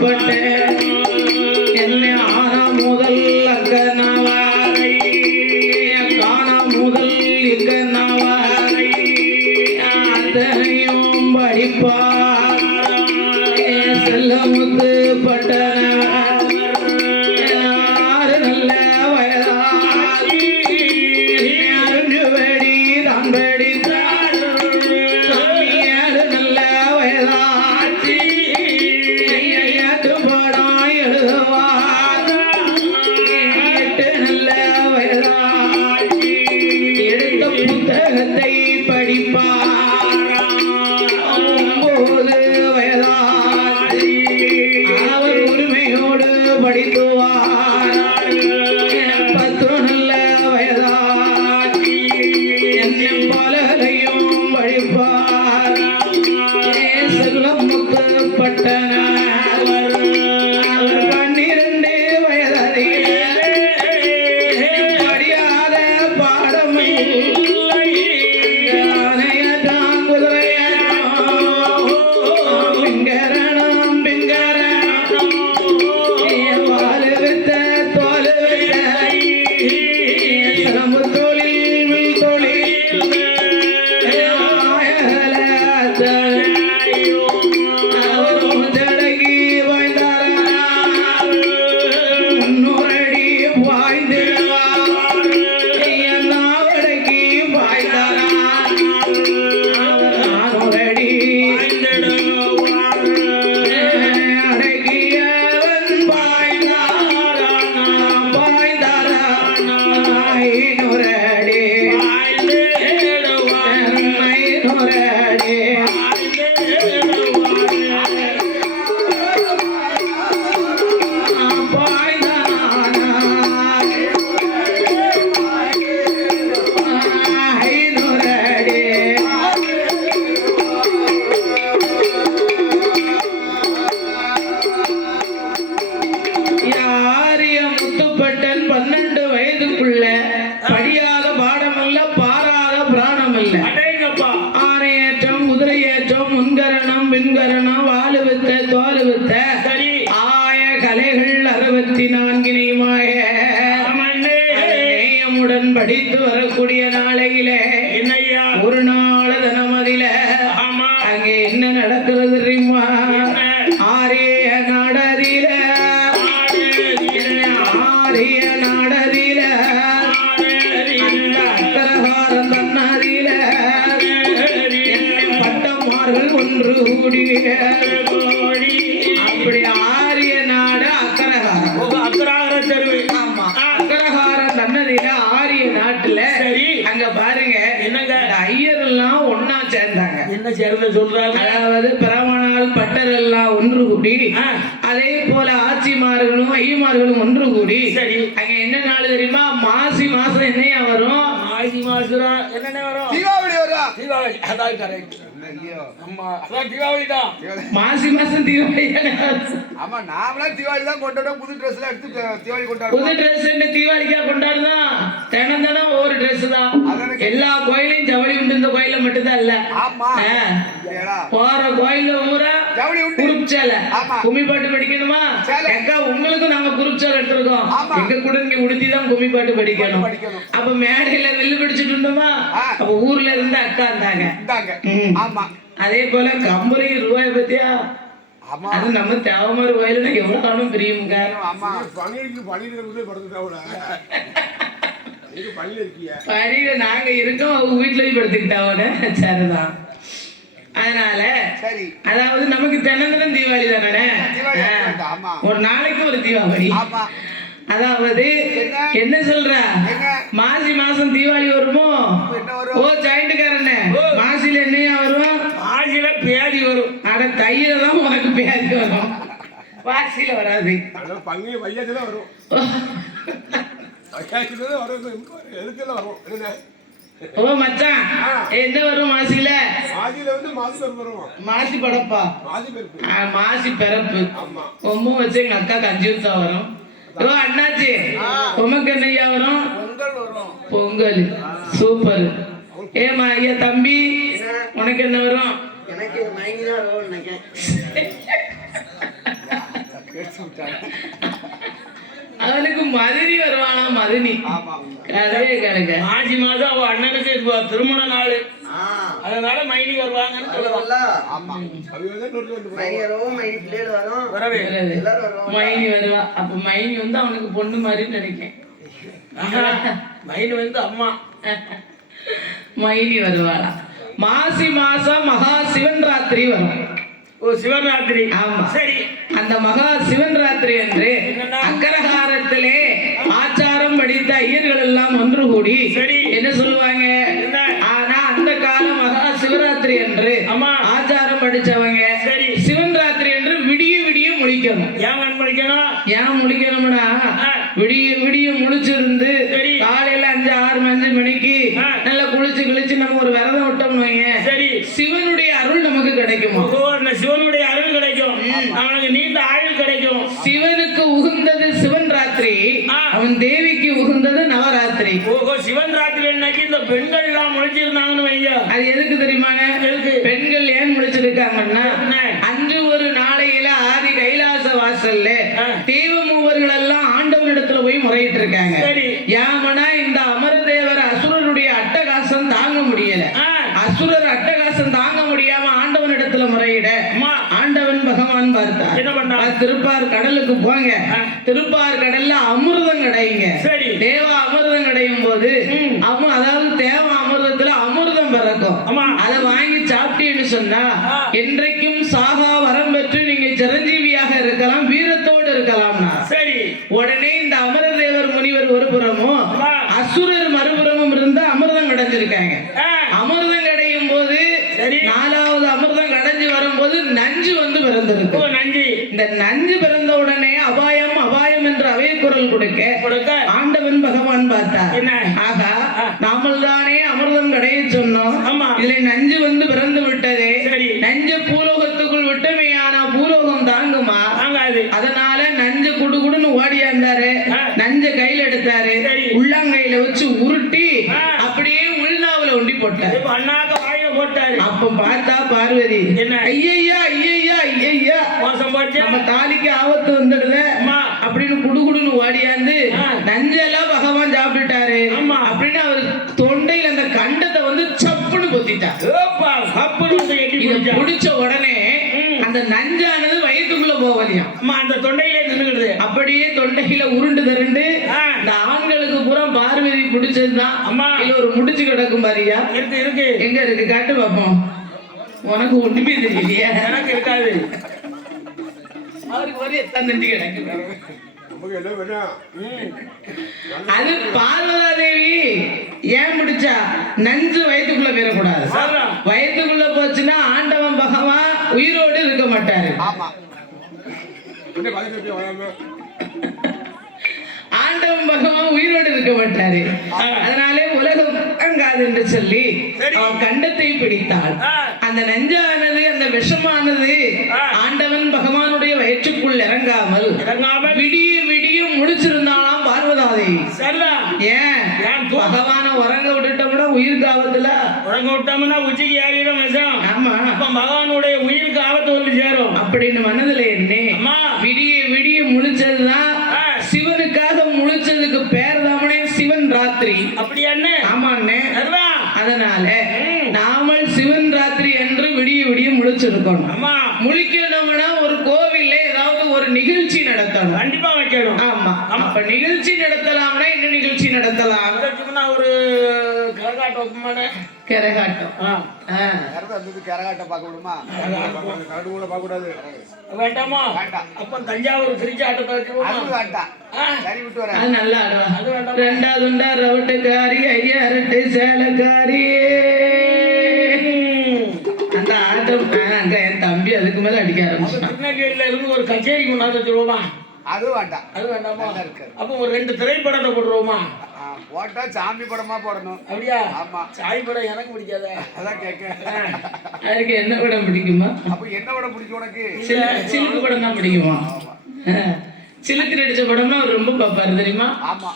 பட்டேன் என்னை ஆன முதல் அக்கனவாரை காண முதல் இக்கனவாரை அத்தனையும் படிப்பார் செல்லமுத்து பட்டனர் யாரு நல்ல வயதாகி அருஞ்சு வெடி தான் படித்தார் யாரு நல்ல வயதாகி ஐயாக்கு படம் எழுதுவார் எட்டு நல்ல வயதாகி எடுத்த புத்தகத்தை படிப்பார் ஒன்பது வயதாகி அவர் உரிமையோடு படித்துவார் பத்து நல்ல வயதாகி என்னை பலரையும் படிப்பார் செல்லம் முக்கப்பட்டனர் அவர் 12 வயதிலே படியாத பாடமை யானையதான் குதிரையதான் பிங்கரணம் பிங்கரணம் வாலு வித்த தோலு வித்த சிலம்பு தொழில் வில் தொழில் அவரும் ஜடகி வாய்ந்தாரா முன்னூறடி வாய்ந்திடுவார் நாவடகி வாய்ந்தாரா நானூறடி அடகியவன் பாய்ந்தாரா பாய்ந்தாரா ஐநூறடி ஐநூறடி முத்துப்பட்டன் 12 வயதுக்குள்ள படியாத பாடமல்ல பாராத பிராணமல்ல அடேங்கப்பா ஆனையேற்றம் குதிரையேற்றம் முன்கரணம் பின்கரணம் வாலு வித்த தோலு வித்த சரி ஆய கலைகள் 64 ஆமண்ணே நேயமுடன் படித்து வரக்கூடிய நாளையிலே என்னய்யா ஒரு நாள் தினமதில ஆமா அங்கே என்ன நடக்கிறது தெரியுமா என்ன? ஆரிய நாடதில ஆரிய நாடதில அந்த அக்கரகாரம் தன்னதில பட்டமார்கள் ஒன்று கூடி அப்படி ஆரிய நாடு அக்கரகாரம் அக்கராகர தெருவு ஆமா அக்கரகாரம் தன்னதில ஆரிய நாட்டுல சரி அங்க பாருங்க என்னங்க இந்த ஐயர் எல்லாம் ஒன்னா சேர்ந்தாங்க என்ன சேர்ந்து சொல்றாங்க அதாவது பிரமணால் பட்டர் எல்லாம் ஒன்று கூடி அதே போல ஆட்சிமார்களும் ஐயமார்களும் ஒன்று கூடி சரி அங்க என்ன நாள் தெரியுமா மாசி மாசம் என்னையா வரும் ஆதி மாசம் என்னென்ன வரும் தீபாவளி வரும் தீபாவளி அதான் கரெக்ட் என்ன இல்லையோ ஆமா அதான் தீபாவளி தான் மாசி மாசம் தீபாவளி ஆமா நாமளாம் தீபாவளி தான் கொண்டாடுவோம் புது ட்ரெஸ் எல்லாம் எடுத்து தீபாவளி புது கொண்டாடுவோம் ட்ரெஸ் தீபாவளிக்கா கொண்டாடுதான் தினம் தினம் ஒவ்வொரு ட்ரெஸ் தான் எல்லா கோயிலையும் ஜவுளி உண்டு இந்த கோயில மட்டும்தான் இல்ல ஆமா ஆ. இல்லையாடா? போற கோயில்ல ஊரா ஜவுளி உண்டு குருப்சேலை ஆமா. கும்மி பாட்டு படிக்கணுமா சேலை. எக்கா உங்களுக்கும் நாங்க குருப்சேலை எடுத்திருக்கோம் ஆமா. எங்க கூட நீங்க உடுத்தி தான் கும்மி பாட்டு படிக்கணும் படிக்கணும். அப்ப மேடையில வில்லு பிடிச்சிட்டு இருந்தோமா ஆ. அப்ப ஊர்ல இருந்து அக்கா இருந்தாங்க இந்தாங்க ம். ஆமா அதே போல கம்பரி ரூபாய் பத்தியா ஆமா அது நம்ம தேவமாறு கோயில எவ்வளவு காணும் பிரியுங்க ஆமா பணிக்கு பணியில படுத்துட்டாவுல நீங்க பணியில இருக்கீங்க பணியில நாங்க இருக்கோம் அவங்க வீட்டுல போய் படுத்துக்கிட்டாவோட சரிதான் அதனால சரி அதாவது நமக்கு தினம் தினம் தீபாவளி தானே தீபாவளி ஆமா ஒரு நாளைக்கு ஒரு தீபாவளி ஆமா அதாவது என்ன சொல்ற என்ன? மாசி மாசம் தீபாவளி வருமோ என்ன வரும்? ஓ ஜாயிண்ட்காரண்ணே மாசில என்னையா வரும் ஆசில பேதி வரும் அட தையில தான் உனக்கு பேதி வரும் வாசியில வராது அதனால பங்கு வையாச்சுல வரும் வையாச்சுல வரும் எதுக்கெல்லாம் வரும் என்ன ஓ மச்சான் என்ன வரும் மாசில ஆதியில வந்து மாசி பருப்பு வரும் மாசி படப்பா மாசி பருப்பு மாசி பிறப்பு ஆமா ஒம்பு வச்சு எங்க அக்கா கஞ்சியூத்தா வரும் ஓ அண்ணாச்சி உமக்கு என்னையா வரும் பொங்கல் வரும் பொங்கல் சூப்பர் ஏமா ஐயா தம்பி உனக்கு என்ன வரும் எனக்கு மைனி தான் வரும்னு நினைக்கிறேன் அவனுக்கு மதுனி வருவானா மதுனி ஆமா கதையே கிடக்க ஆசி மாதம் அவ அண்ணனுக்கு திருமண நாள் அதனால மைனி வருவாங்கன்னு சொல்லலாம். ஆமா அவங்க வந்து நொறுக்கு வந்து வரவே மைனி வருவா அப்ப மைனி வந்து அவனுக்கு பொண்ணு மாதிரி நினைக்கேன் மைனி வந்து அம்மா மைனி வருவாளா மாசி மாசம் மகா சிவன் ராத்திரி வரும். ஓ சிவராத்திரி. ஆமா. சரி. அந்த மகா சிவன் ராத்திரி என்று அக்கரகாரத்திலே ஆச்சாரம் படித்த ஐயர்கள் எல்லாம் ஒன்று கூடி என்ன சொல்லுவாங்க, ஆனா அந்த காலம் மகா சிவராத்திரி என்று ஆச்சாரம் படிச்சவங்க சிவன் ராத்திரி என்று விடிய விடிய முழிக்கணும். ஏன் முழிக்கணும்னா விடிய விடிய முழிச்சிருந்து காலையில 5-6 மணிக்கு நல்லா குளிச்சு கிழிச்சு நம்ம ஒரு விரதம் விட்டோம்னு வைங்க, சிவனுடைய அருள் நமக்கு கிடைக்குமா? சிவனுடைய அருள் கிடைக்கும், அவனுக்கு நீண்ட ஆயுள் கிடைக்கும். சிவனுக்கு உகந்தது சிவன் ராத்திரி, அவன் தேவிக்கு உகந்தது நவராத்திரி. ஓஹோ, சிவன் ராத்திரி அன்னைக்கு இந்த பெண்கள் எல்லாம் முழிச்சிருந்தாங்கன்னு வைங்க. அது எதுக்கு தெரியுமாங்க? பெண்கள் ஏன் முழிச்சிருக்காங்கன்னா, அன்று ஒரு நாளையில ஆதி கைலாச வாசல்ல தேவ மூவர்கள் எல்லாம் ஆண்டவனிடத்துல போய் முறையிட்டு இருக்காங்க. யாமனா இந்த அமரதேவர் அசுரருடைய அட்டகாசம் தாங்க முடியல, அசுரர் அட்டகாசம் தாங்க முடியாம ஆண்டவனிடத்துல முறையிட ஆண்டவன் பகவான் பார்த்தார். திருப்பார் கடலுக்கு போங்க, திருப்பார் கடல்ல அமிர்தம் கிடையுங்க. தேவ அமிர்தம் கிடையும் போது அவன் அதாவது தேவ அமிர்தத்துல அமிர்தம் பிறக்கும். அதை வாங்கி சாப்பிட்டேன்னு சொன்னா என்றைக்கும் சாகா வரம் பெற்று நீங்க சிரஞ்சீவியாக இருக்கலாம், வீரத்தோடு இருக்கலாம்னா. உடனே இந்த அமரதேவர் முனிவர் ஒரு புறமும் அசுரர் மறுபுறமும் இருந்து அமிர்தம் கிடைஞ்சிருக்காங்க. அமிர்தம் கிடையும் போது 4வது அமிர்தம் கடைஞ்சு வரும்போது நஞ்சு வந்து பிறந்திருக்கு. இந்த நஞ்சு பிறந்த உடனே அபாயம் அபாயம் என்று அவை குரல் கொடுக்க ஆண்டவன் பகவான் பார்த்தார். ஆகா, நாமல் தானே அமிர்தம் கடைய சொன்னோம், இதுல நஞ்சு வந்து பிறந்து விட்டதே, நஞ்ச பூலோகத்துக்குள் விட்டமையான பூலோகம் தாங்குமா? அதனால நஞ்சு குடுகுடுன்னு ஓடியாந்தாரு, நஞ்ச கையில எடுத்தாரு, உள்ளங்கையில வச்சு உருட்டி அப்படியே உள்நாவுல ஒண்டி போட்டாரு. அப்ப பார்த்தா பார்வதி, ஐயா ஐயா ஐயா நம்ம தாலிக்கு ஆபத்து வந்துடுது அப்படின்னு குடுகுடுன்னு ஓடியாந்து நஞ்செல்லாம் பகவான் சாப்பிட்டுட்டாரு அப்படின்னு அவர் தொண்டையில அந்த கண்டத்தை வந்து சப்புன்னு பொத்திட்டார். பிடிச்ச உடனே அந்த நஞ்சானது வயிற்றுக்குள்ள போவதையும் அந்த தொண்டையில நின்றுடுது. அப்படியே தொண்டையில உருண்டு திரண்டு இந்த ஆண்களுக்கு பூரா பார்வதி பிடிச்சதுதான். இல்ல ஒரு முடிச்சு கிடக்கும் பாரியா, இருக்கு எங்க இருக்கு காட்டு பாப்போம். உனக்கு ஒண்ணுமே தெரியலையா? எனக்கு இருக்காது, அவருக்கு வரைய தந்தி கிடக்கு. அது பார்வதா தேவி ஏன் முடிச்சா, நஞ்சு வயிற்றுக்குள்ள போயிடக்கூடாது. வயிற்றுக்குள்ள போச்சுன்னா ஆண்டவன் பகவான் உயிரோடு இருக்க மாட்டாரு. ஆண்டவன் பகவான் உயிரோடு இருக்க மாட்டாரு. அதனாலே உலகம் அங்காது என்று சொல்லி அவன் கண்டத்தை பிடித்தாள். அந்த நஞ்சானது அந்த விஷமானது ஆண்டவன் பகவானுடைய வயிற்றுக்குள் இறங்காமல் விடிய விடிய முடிச்சிருந்தாலாம் பார்வதாதேவி. ஏன் பகவான உறங்க விட்டுட்டோம்னா உயிருக்கு ஆபத்துல, உறங்க விட்டோம்னா உச்சிக்கு ஏறிடும் விஷம். ஆமா, அப்ப பகவானுடைய உயிருக்கு ஆபத்து வந்து சேரும் அப்படின்னு மனதுல என்ன விடிய விடிய முழிச்சதுதான் சிவனுக்காக முழிச்சதுக்கு பேர் தாமனே சிவன் ராத்திரி. அப்படியா? ஆமாண்ணே. அதனால நாமல் சிவன் ராத்திரி என்று விடிய விடிய முழிச்சிருக்கணும். முழிக்கணும்னா ஒரு கோவில்ல ஏதாவது ஒரு நிகழ்ச்சி நடத்தணும், கண்டிப்பா வைக்கணும். ஆமா, அப்ப நிகழ்ச்சி நடத்தலாம்னா என்ன நிகழ்ச்சி நடத்தலாம்? ஒரு கரகாட்டம். கரகாட்டம் கரகாட்டம் பார்க்க விடுமா? பார்க்க கூடாது, வேண்டாமா? அப்ப தஞ்சாவூர் திருச்சி ஆட்டத்தை அது நல்லா ஆடுவா. 2 ரவுட்டுக்காரி ஐயா அரட்டு சேலக்காரி அந்த ஆட்டம் அங்க என் தம்பி அதுக்கு மேல அடிக்க ஆரம்பிச்சான். திருநெல்வேலியில இருந்து ஒரு கச்சேரி கொண்டாந்து வச்சிருவோமா? அது வேண்டாம், அது வேண்டாமா? அப்ப ஒரு 2 திரைப்படத்தை போடுறோமா? போட்டா சாமி படமா போடணும். அப்படியா? ஆமா, சாமி படம் எனக்கு பிடிக்காத. அதான் கேட்க. அதுக்கு என்ன படம் பிடிக்குமா? அப்ப என்ன படம் பிடிக்கும் உனக்கு? சிலுக்கு படம் தான் பிடிக்குமா? சிலுக்கு நடிச்ச படம்னா அவர் ரொம்ப பாப்பாரு தெரியுமா? ஆமா,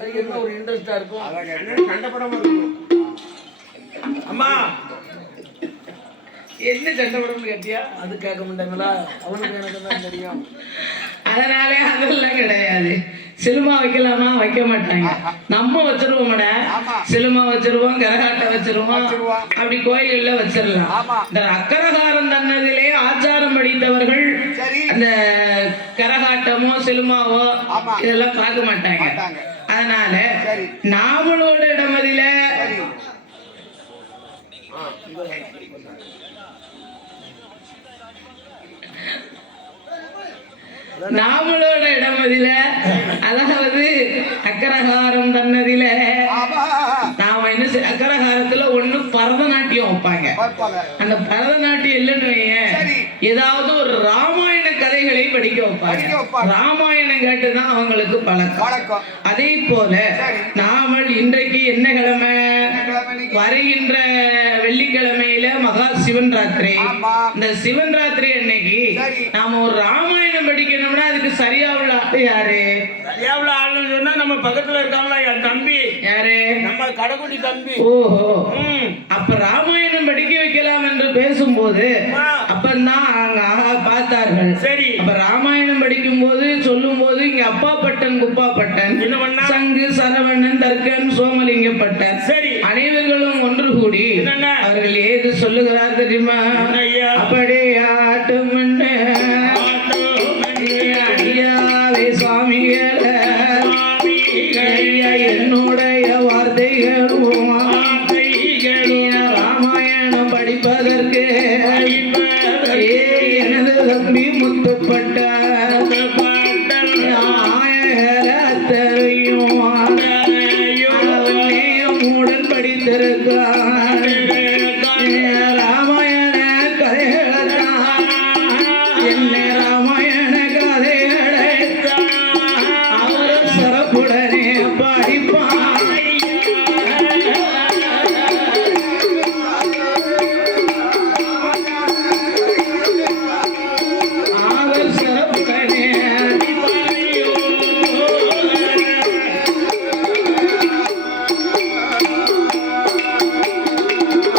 அது என்ன ஒரு இன்ட்ரெஸ்டா இருக்கும். அதான் கேட்க. கண்ட படமா இருக்கும். அம்மா என்ன சண்டை படம்னு கேட்டியா? அது கேட்க மாட்டாங்களா? அவனுக்கு எனக்கு தான் தெரியும். அதனாலே அதெல்லாம் கிடையாது. சிலுமா வைக்கலாமா? வைக்க மாட்டாங்க. நம்ம வச்சிருவோம்டா, ஆமா. சிலுமா வச்சிருவோம், கரகாட்டம் வச்சிருவோம், அப்படி கோயில்கள்ல வச்சிடலாம். ஆமா. இந்த அக்கரகாரம் தன்னதிலே ஆச்சாரம் படித்தவர்கள் சரி. அந்த கரகாட்டமோ சிலுமாவோ ஆமா. இதெல்லாம் பார்க்க மாட்டாங்க. மாட்டாங்க. அதனால சரி. நாமளோட இடமதில சரி. நாமளோட இடமதில அதாவது அக்கரகாரம் தன்னதில ஆமா. நாம என்ன அக்கரகாரத்துல ஒண்ணு பரதநாட்டியம் வைப்பாங்க. பார்ப்பாங்க. அந்த பரதநாட்டியம் இல்லைன்னு வையேன், சரி. ஏதாவது ஒரு ராமாயண கதைகளை படிக்க வைப்பாங்க. படிக்க வைப்பாங்க. ராமாயணம் கேட்டுதான் அவங்களுக்கு பழக்கம். வணக்கம். அதே போல சரி. நாமல் இன்றைக்கு என்ன கிழமை? கிழமை இன்னைக்கு? வருகின்ற வெள்ளிக்கிழமையில மகா சிவன் ராத்திரி. ஆமா. இந்த சிவன் ராத்திரி அன்னைக்கு சரி. நாம ஒரு ராமாயணம் படிக்கணும்னா அதுக்கு சரியா உள்ள ஆளு யாரு? சரியாவுல ஆளுன்னு சொன்னா நம்ம பக்கத்துல இருக்காங்களா என் தம்பி, யாரு? நம்ம கடைக்குட்டி தம்பி. ஓஹோ. ம். அப்ப ராமாயணம் படிக்க வைக்கலாம் என்று பேசும்போது அப்பந்தான் அங்க பார்த்தார்கள். சரி. அப்ப ராமாயணம் படிக்கும் போது சொல்லும் போது இங்க அப்பா பட்டன் குப்பா பட்டன் என்ன பண்ணா? சங்கு சரவணன் தர்க்கன் சோமலிங்க பட்டன் சரி. அனைவர்களும் ஒன்று கூடி என்னென்ன? அவர்கள் ஏது சொல்லுகிறார் தெரியுமா? என்ன ஐயா? அப்படியே ஆட்டும் ஐயாவே சுவாமிகள ஐயா என்னுடைய வார்த்தைகளும் ராமாயணம் படிப்பதற்கு எனது தம்பி முத்துப்பட்ட ஆயகத்தையும் மூடன் படித்திருக்கான். ராமாயண கதைகளைத்தான் என்ன ராமாயண கதைகளை அவர் சிறப்புடனே படிப்பான். அவர் சிறப்புடனே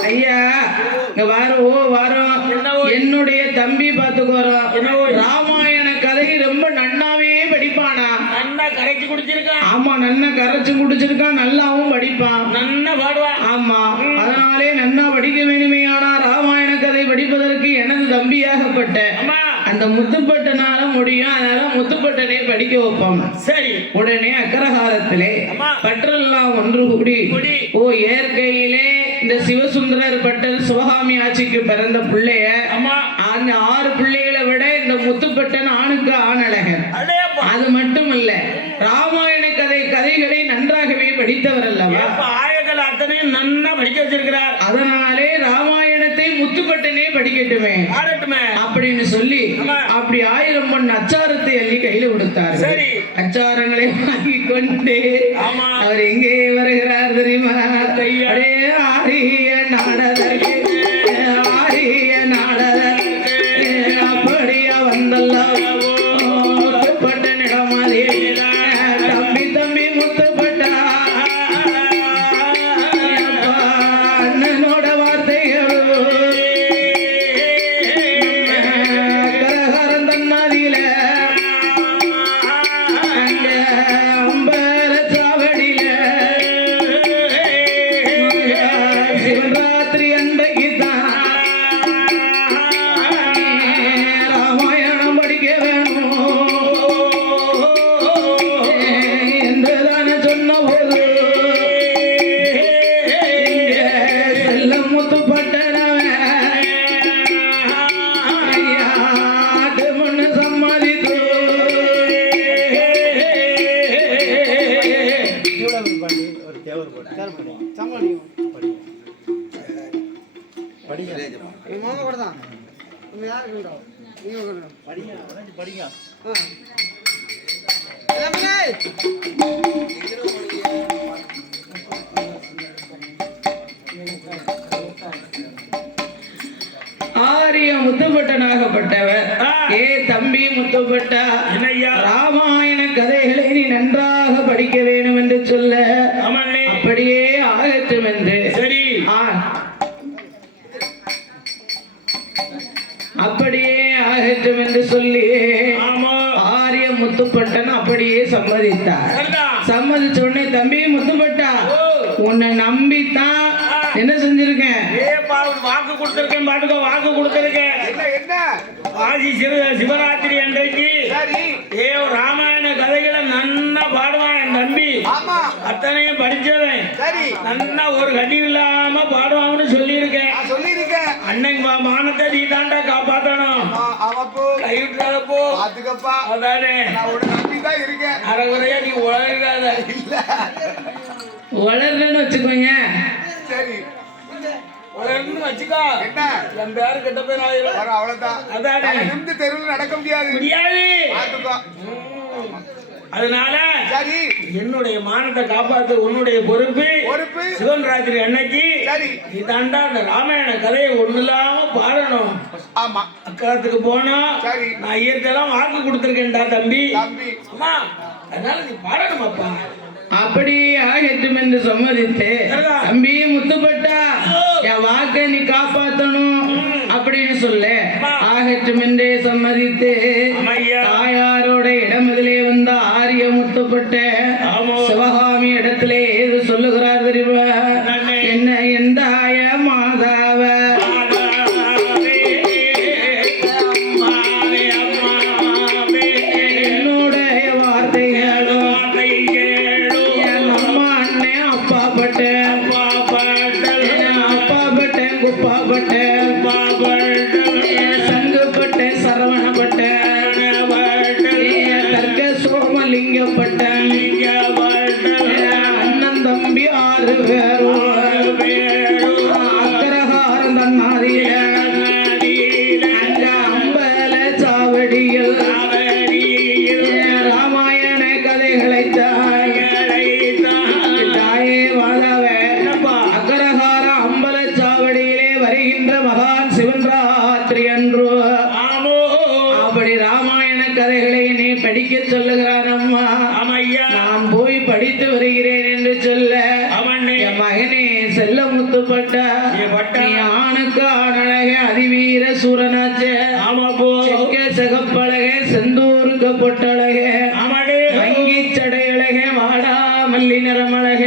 ஐயா இங்க வாரம் என்னுடைய தம்பி பாத்துக்கோறோம். ராமாயண கதை ரொம்ப நன்னாவே படிப்பானா? அண்ணா கரைச்சு குடிச்சிருக்கான். ஆமா, நன்னா கரைச்சு குடிச்சிருக்கான், நல்லாவும் படிப்பான், நன்னா பாடுவான். ஆமா. அதனாலே நன்னா படிக்க வேணுமேயானா ராமாயண கதை படிப்பதற்கு எனது தம்பியாகப்பட்ட அம்மா. அந்த முத்துப்பட்டனால முடியும். அதனால முத்துப்பட்டனை படிக்க வைப்பாங்க. சரி. உடனே அக்கரகாரத்திலே அம்மா. பற்றெல்லாம் ஒன்று கூடி கூடி. ஓ இயற்கையிலே இந்த சிவசுந்தரர் பட்டர் சிவகாமி ஆட்சிக்கு பிறந்த பிள்ளைய அம்மா. அந்த 6 பிள்ளைகளை விட இந்த முத்துப்பட்டன் ஆணுக்கு ஆணழகன். அடேப்பா. அது மட்டும் இல்ல, ராமாயண கதைகளை நன்றாகவே படித்தவர் அல்லவா? ஏப்பா, ஆயகள் அத்தனையும் நன்னா படிக்க வச்சிருக்கிறார். அதனாலே ராமாயணத்தை முத்துப்பட்டனே படிக்கட்டுமே ஆடட்டுமே அப்படின்னு சொல்லி ஆமா. அப்படி 1000 பொன் அச்சாரத்தை அள்ளி கையில கொடுத்தார். சரி. அச்சாரங்களை வாங்கி கொண்டு ஆமா. அவர் எங்கே வருகிறார் தெரியுமா? ஐயா. அடே ஆரிய நாடதற்கு ஆரிய நாடதற்கு அப்படியா வந்தல்லவோ முத்துப்பட்டனிடம் தம்பி தம்பி முத்துப்பட்டா அண்ணனோட வார்த்தைகள் கரகரம் தன்னாதியில அங்க அம்பல சாவடியில சிவராத்திரி அன்றைக்கு தான் ராமாயணம் படிக்க வேணும் என்றுதானே சொன்ன போது செல்லம் முத்துப்பட்டனவன் ஆட்டு முன்னு சம்மதித்து ஆரிய முத்துப்பட்டனாகப்பட்டவர் ஏ தம்பி முத்துப்பட்டா என்னய்யா? ராமாயண கதைகளை நீ நன்றாக படிக்க வேண்டும் என்று சொல்ல ஆமாண்ணே. அப்படியே ஆகட்டும் என்று சரி. அப்படியே ஆகட்டும் என்று சொல்லி ஆமா. ஆரிய முத்துப்பட்டன் அப்படியே சம்மதித்தார். சரிதான். சம்மதிச்ச உடனே தம்பி முத்துப்பட்டா உன்னை நம்பித்தான் என்ன செஞ்சிருக்கேன், ஏப்பா வாக்கு கொடுத்திருக்கேன், பாட்டுக்கோ வாக்கு கொடுத்திருக்கேன். என்ன ஆதி சிவராத்திரி அன்றைக்கு சரி ராமாயண கதைகளை நன்னா பாடுவான் என் தம்பி. ஆமா அத்தனையும் படிச்சவன் சரி நன்னா ஒரு கண்ணி இல்லாம பாடுவான்னு சொல்லியிருக்கேன். நான் சொல்லியிருக்கேன். அன்னைக்கு மானத்தை நீ தாண்டா காப்பாத்தணும். அவப்போ கைவிட்டாப்போ பாத்துக்கப்பா, அதானே நான் உன்னை நம்பிதான் இருக்கேன். அரைகுறையா நீ உழகாத. வளர்றன்னு வச்சுக்கோங்க. சரி உழன்னு வச்சுக்கோ, என்ன என் பேரு கெட்ட பேர் ஆயிரும். வர அவ்வளவுதான். அதானே நிமிந்து தெருவில் நடக்க முடியாது. முடியாது. பாத்துக்கோ. அதனால சரி என்னுடைய மானத்தை காப்பாத்து உன்னுடைய பொறுப்பு. பொறுப்பு சிவன் ராத்திரி அன்னைக்கு சரி நீ தாண்டா அந்த ராமாயண கதையை ஒண்ணு இல்லாம பாடணும். ஆமா அக்காலத்துக்கு போனா சரி நான் இயற்கையெல்லாம் வாக்கு கொடுத்துருக்கேன்டா தம்பி. தம்பி அம்மா அதனால நீ பாடணும் அப்பா. அப்படியே ஆகட்டும் என்று சம்மதித்து தம்பி முத்துப்பட்டா என் வாக்கை நீ காப்பாத்தணும் அப்படின்னு சொல்ல ஆகட்டும் என்றே சம்மதித்து தாயாரோட இடமதிலே வந்த ஆரிய முத்துப்பட்ட சிவகாமி இடத்திலே ஏது சொல்லுகிறார் தெரியுமா, என்ன எந்தாய மாதாவ என்னுடைய வார்த்தைகளோ சங்குப்பட்ட சரவணப்பட்ட தர்க்க சோமலிங்கப்பட்ட அண்ணன் தம்பி 6 பேரும் அக்கரகாரம் தன்னாதிய அங்க அம்பல சாவடியில் ராமாயண கதைகளை தாயே வாதாவே அக்கரகார அம்பல சாவடியிலே வருகின்ற மகான் சிவன் ராத்திரி அன்று அப்படி ராமாயண கதைகளை நீ படிக்க சொல்லுகிறான் அம்மா. நான் போய் படித்து வருகிறேன் என்று சொல்ல என் மகனே செல்ல முத்துப்பட்ட நீ ஆணுக்கு ஆணழக அதிவீர சூரனாச்சே செக்க சகப்பழக செந்தூருக்கு பொட்டழக வங்கி சடையழக வாடா மல்லி நிறமழக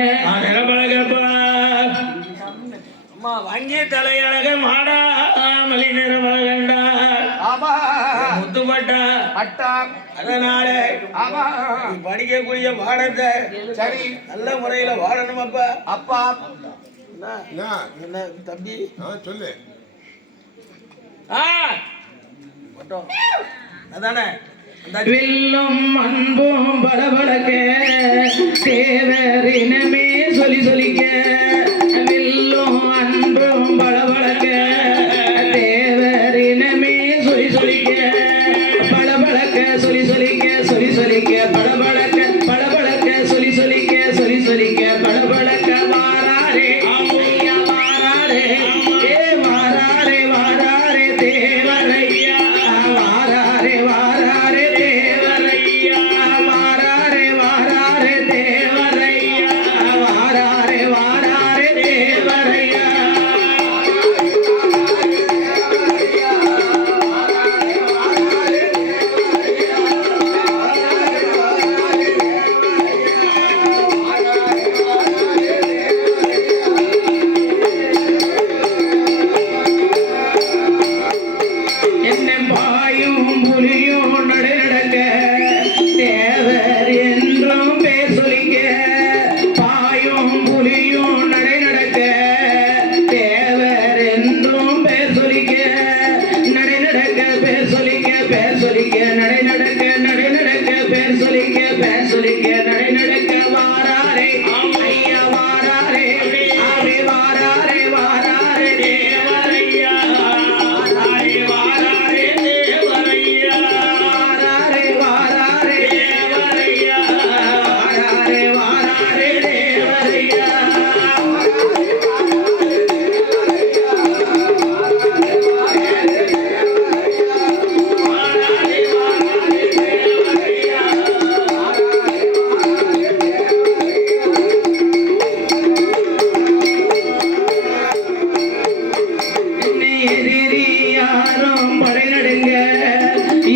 வங்கி தலையழக மாடா மல்லி நிறமழகண்டா முத்துப்பட்டா அட்டா அதனால ஆமா படிக்கக்கூடிய பாடத்தை சரி நல்ல முறையில வாழணும் அப்பா. அப்பா என்ன தம்பி சொல்லு. அதானே வில்லும் அன்பும் பளபளக்க தேவரினமே சொல்லி சொல்லிக்க வில்லும் அன்பும் பளபளக்க தேவரினமே சொல்லி சொல்லிக்க பளபளக்க சொல்லி சொல்லிக்க சொல்லி சொல்லிக்க பளபளக்க பளபளக்க சொல்லி சொல்லிக்க சொல்லி சொல்லிக்க பளபளக்க வாராரே ஐயா வாராரே ஏ வாராரே வாராரே தேவரையா வாராரே வாராரே தேவரையா வாராரே வாராரே தேவரையா வாராரே வாராரே தேவரையா என்ன பாயும் புலியும் நடை நடக்க தேவர் என்றும் பேர் சொல்லிக்க பாயும் புலியும் நடை நடக்க தேவர் என்றும் பேர் சொல்லிக்க நடை நடக்க பேர் சொல்லிக்க பேர் சொல்லிக்க நடை நடக்க பேர் சொல்லிக்க பேர் சொல்லிக்க நடை நடக்க வாராரே ஐயா வாராரே அவே வாராரே வாராரே தேவரையா வாராரே வாராரே தேவரையா வாராரே வாராரே தேவரையா வாராரே வாராரே தேவரையா என்னை எதிரி யாரும் படை நடுங்க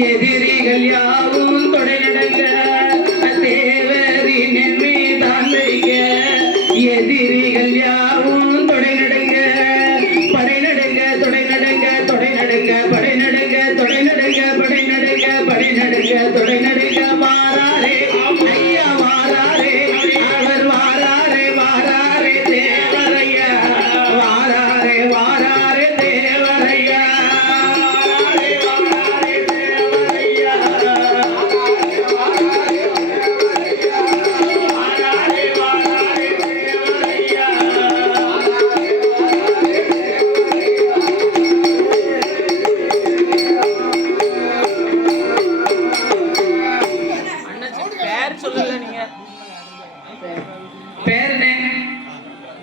எதிரிகள் யாவும் தொடை நடுங்க எதிரிகள் யாவும் தொடை நடுங்க படை நடுங்க தொடை நடுங்க தொடை நடுங்க படை நடுங்க தொடை நடுங்க படை நடுங்க படை நடுங்க தொடை நடுங்க வாராரே ஐயா வாராரே அவர் வாராரே வாராரே தேவரையா வாராரே வாராரே தேவரையா வாராரே வாராரே தேவரையா வாராரே வாராரே தேவரையா பேர் சொல்லல நீங்க பேர் என்ன?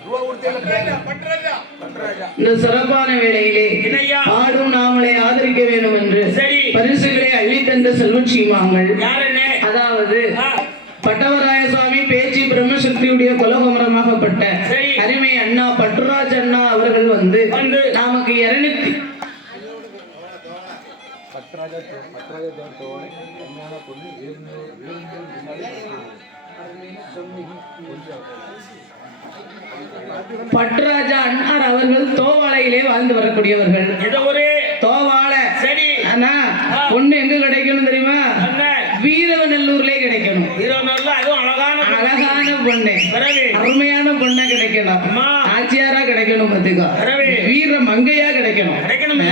ரூபா கொடுத்தேன் பேரு. பண்றதா பண்றாஜா. இந்த சிறப்பான வேளையிலே என்னய்யா? ஆடும் நாமளை ஆதரிக்க வேண்டும் என்று சரி. பரிசுகளை அள்ளித்தந்த செல்வச்சீமாங்கள் யாருன்னு அதாவது ஆ, பட்டவராய சுவாமி பேச்சு பிரம்மசக்தியுடைய குலகுமரமாகப்பட்ட சரி. அருமை அண்ணா பட்டுராஜ் அண்ணா அவர்கள் வந்து வந்து நமக்கு 200 பத்ராஜா தேவர் தோழை உண்மையான பொண்ணு பட்டுராஜா அண்ணார் அவர்கள் தோவாளையிலே வாழ்ந்து வரக்கூடியவர்கள். ஏதோ ஒரு தோவாளை சரி ஆனா பொண்ணு எங்க கிடைக்கணும் தெரியுமா? என்ன வீரவநல்லூர்லயே கிடைக்கணும். ஹீரோ நல்லா அதுவும் அழகான அழகான பொண்ணு பிறகு அருமையான பொண்ணா கிடைக்கணும். அம்மா ஆச்சியாரா கிடைக்கணும். பத்துக்கோ பிறகு வீர மங்கையா கிடைக்கணும். கிடைக்கணும்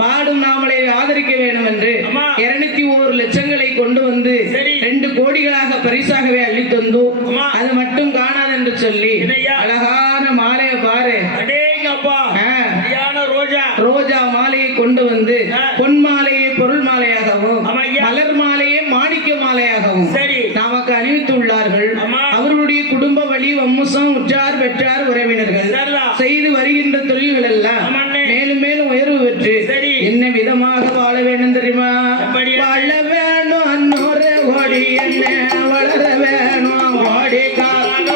பாடும் நாமளை ஆதரிக்க வேண்டும் என்று அம்மா. 201 லட்சங்களை கொண்டு வந்து சரி. 2 கோடிகளாக பரிசாகவே அள்ளி தந்தோம். அம்மா. அது மட்டும் காணாது என்று சொல்லி என்னய்யா? அழகான மாலையை பாரு. அடேங்கப்பா ஆ. சரியான ரோஜா ரோஜா மாலையை கொண்டு வந்து ஆ. பொன் மாலையை பொருள் மாலையாகவும் ஆமா ஐயா. மலர் மாலையை மாணிக்க மாலையாகவும் சரி நமக்கு அணிவித்துள்ளார்கள். அம்மா. அவர்களுடைய குடும்ப வழி வம்சம் உற்றார் பெற்றார் உறவினர்கள் சரிதான். செய்து வருகின்ற தொழில்கள் எல்லாம் ஆமாண்ணே. மேலும் மேலும் உயர்வு பெற்று சரி. என்ன விதமாக வாழ வேண்டும் தெரியுமா? எப்படி? வாழ வேணும் அன்னொரு கோடி என்ன வளர வேணும் கோடி காலம்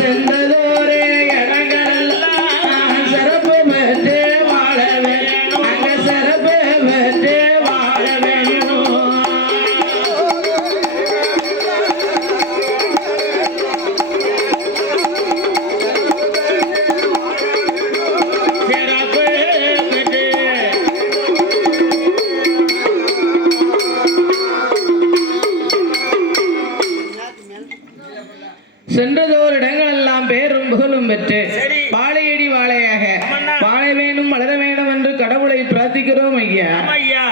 சென்றதோரே இடங்களெல்லாம் சிறப்பு பெற்று வாழ வேணும் அங்க சிறப்பு பெற்று வாழ வேணும். சிறப்பு பெற்று சென்றதோர் இடங்கள் எல்லாம் பேரும் புகழும் பெற்று சரி. வாழையடி வாழையாக ஆமாண்ணா. வாழ வேண்டும் வளர வேண்டும் என்று கடவுளை பிரார்த்திக்கிறோம் ஐயா. ஆமா ஐயா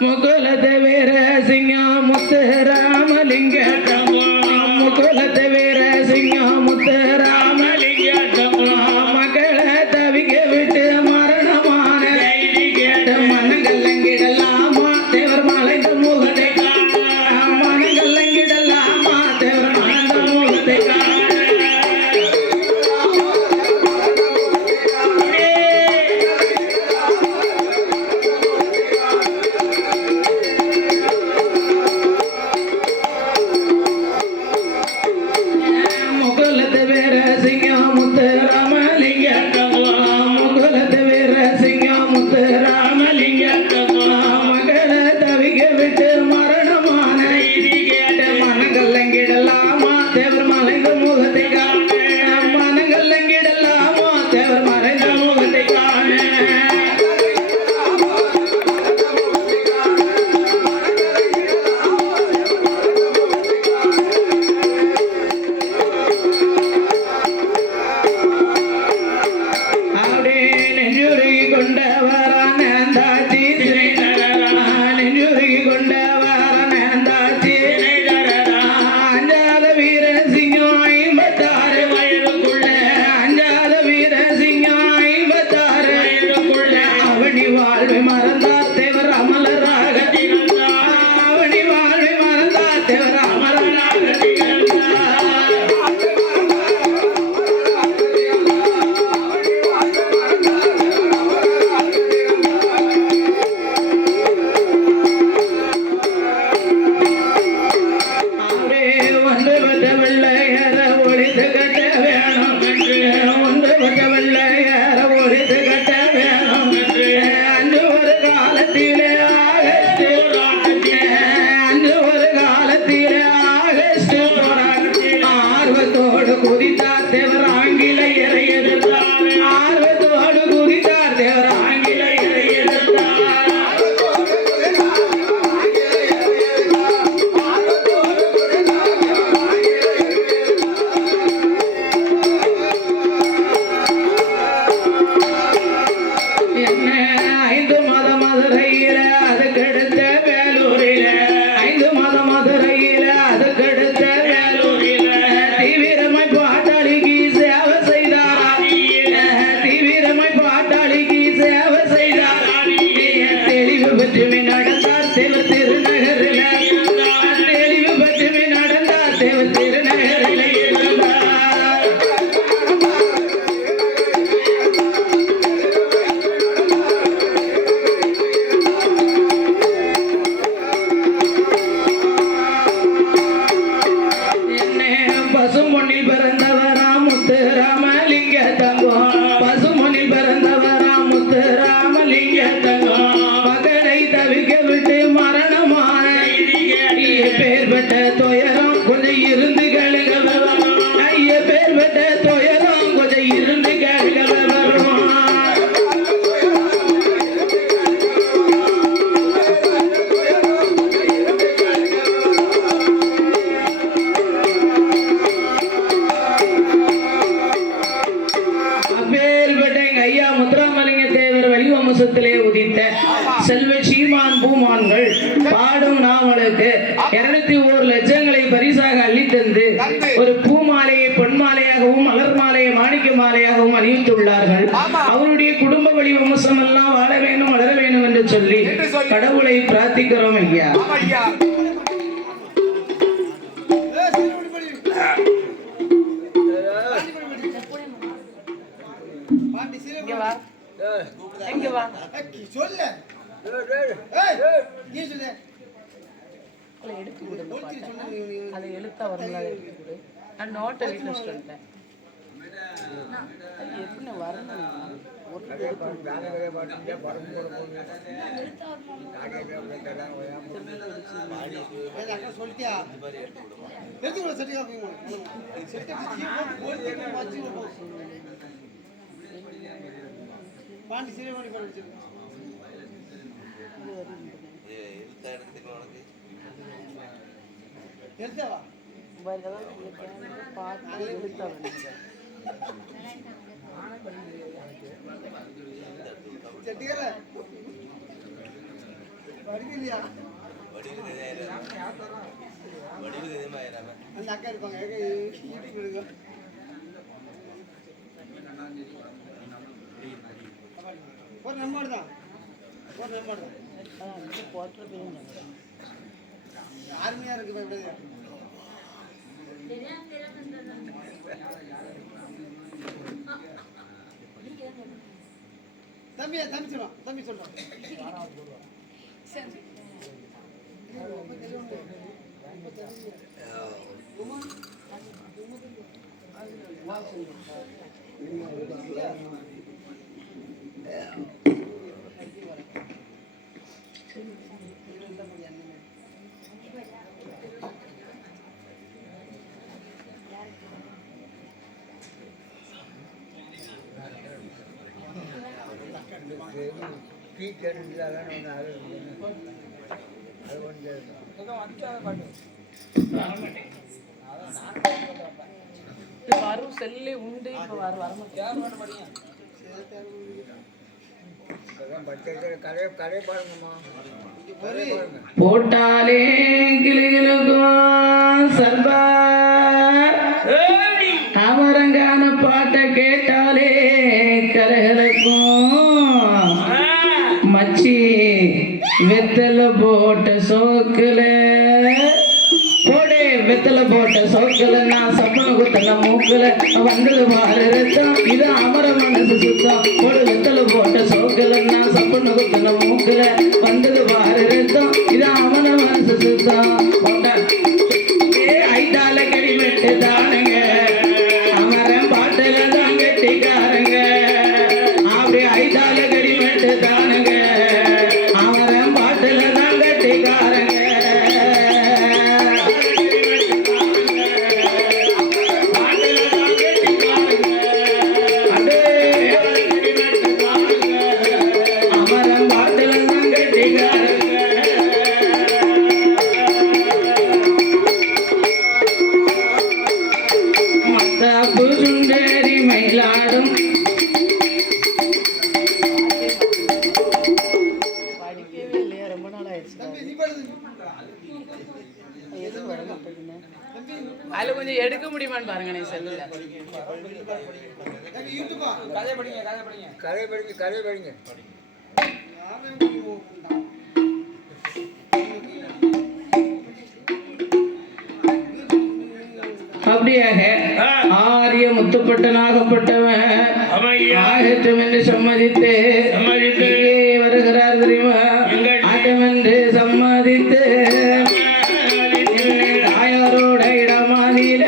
முகுலத வீர சிங்கம் முத்து ராமலிங்க முகுலத வீர சிங்கம் முத்து ராமலிங்க மக்களை தவிக்க விட்டு மரணமான மனங்கல்லங்கிடலாமா தேவர் மலைந்த முகத்தை மனங்கல்லங்கிடலாமா தேவர் மலைந்த முகத்தை பசும்பொன்னில் பிறந்தவரா முத்து ராமலிங்க தங்கம் பசும்பொன்னில் பிறந்தவரா முத்து ராமலிங்க தங்கம் மகனை தவிக்க விட்டு மரணமான பேர் பெற்ற துயரம் கொஞ்சம் இருந்து கழுக வரும் ஐய பேர் பெற்ற துயரம் கொஞ்சம் இருந்து கழுக வரும் ஐயா முத்துராமலிங்க தேவர் வலிவம்சத்திலே உதித்த செல்வ சீமான் பூமான்கள் பாடும் நாவலுக்கு 201 லட்சங்களை பரிசாக அள்ளித்தந்து ஒரு பூமாலையை பொன்மாலையாகவும் மலர் மாலையை மாணிக்க மாலையாகவும் அணிவித்துள்ளார்கள். அவருடைய குடும்ப வலிவம்சம் எல்லாம் வாழ வேண்டும் வளர வேண்டும் என்று சொல்லி கடவுளை பிரார்த்திக்கிறோம் ஐயா. அதை எழுத்தா வரல நான் நோட்டை வீட்டில் வச்சுட்டேன் எப்படி வரணும் சொல்லிட்டியா பாண்டி சிறுமணி படிச்சு எழுத்தவா பார்த்து எழுத்தவன் படிக்கலையா அந்த அக்கா இருப்பாங்க ஒரு நம்பர் தான் போட்டு அருமையா இருக்கு தம்பி சொல்றான் வரும் செல்லு உண்டு இப்ப வர போட்டாலே கிளிகளுக்கும் சர்பா அமரங்கான பாட்டை கேட்டாலே கரகலுக்கும் மச்சி வெத்தல போட்ட சோக்குல போடே வெத்தல போட்ட சோக்குல நான் சப்பன குத்தல மூக்குல வந்தது மாறு ரத்தம் இது அமர மனசு சுத்தம் போடு வெத்தல போட்ட சோக்குல நான் சப்பன குத்தல மூக்குல வந்தது மாறு ரத்தம் இது அமர மனசு சுத்தம் ஐட்டால கடிமெட்டு தானுங்க அமரன் பாட்டுல தான் கெட்டிக்காரங்க அப்படி ஐட்டால கடிமெட்டு தானுங்க அமரன் பாட்டுல தான் கெட்டிக்காரங்க அமரன் பாட்டுல தான் கெட்டிக்காரங்க சுந்தரி மயிலாடும் படிக்கவே இல்லையா ரொம்ப நாள் ஆயிடுச்சு அதுல கொஞ்சம் எடுக்க முடியுமான்னு பாருங்க நீ செல்லுல கதை படிங்க அப்படியாக ஆரிய முத்துப்பட்டனாகப்பட்டவன் ஆகட்டும் என்று சம்மதித்து இங்கே வருகிறார் தெரியுமா ஆட்டம் என்று சம்மதித்து தாயாரோட இடமாதியில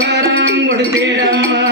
வரம் கொடுத்திடம்மா